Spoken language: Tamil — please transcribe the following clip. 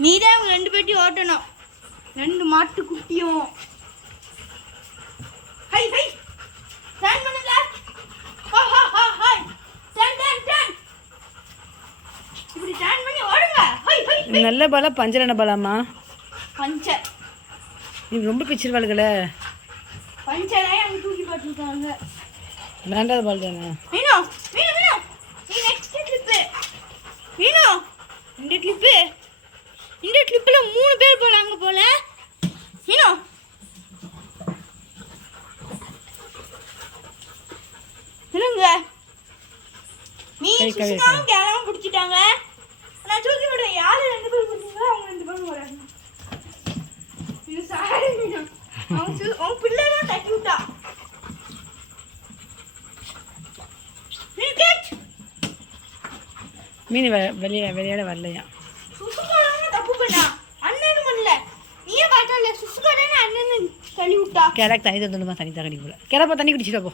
நீ தான் இவங்க ரெண்டு பேர்ட்டையும் ஓட்டணும். ரெண்டு மாட்டு குட்டியும். High high. டர்ன் பண்ணுங்க இப்படி டர்ன் பண்ணி ஓடுங்க. ஹை ஹை நல்ல பாலா பஞ்சரான பாலாமா பஞ்சர். இது ரொம்ப பிச்சிருவாளுகளே பஞ்சரை அவங்க தூக்கி போட்டுருக்காங்க. வேண்டாத பால் தானே மீனோ மீனோ மீனோ நீ நெக்ஸ்ட் கிளிப்பு மீனோ இந்த கிளிப்பு இந்த கிளிப்பில் மூணு பேர் போலாங்க போல மீனோ இல்லைங்க நீ கை கழுவி சுஷ்காவும் கேளாவும் பிடிச்சிட்டாங்க. நான் தூக்கி விடுறேன். யார் ரெண்டு பேர் பிடிச்சிங்களோ அவங்க ரெண்டு பேரும் போறாங்க. இது சாரி. சு- அவன் பிள்ளை தான் தட்டி விட்டா. மீன் வெளியே விளையாட வரலையா? தப்பு பண்ணா. கழி விட்டா கிழக்கு தண்ணி தந்துடுமா தண்ணி தான் கடிக்க போல கிளப்பா தண்ணி குடிச்சிட்டு போ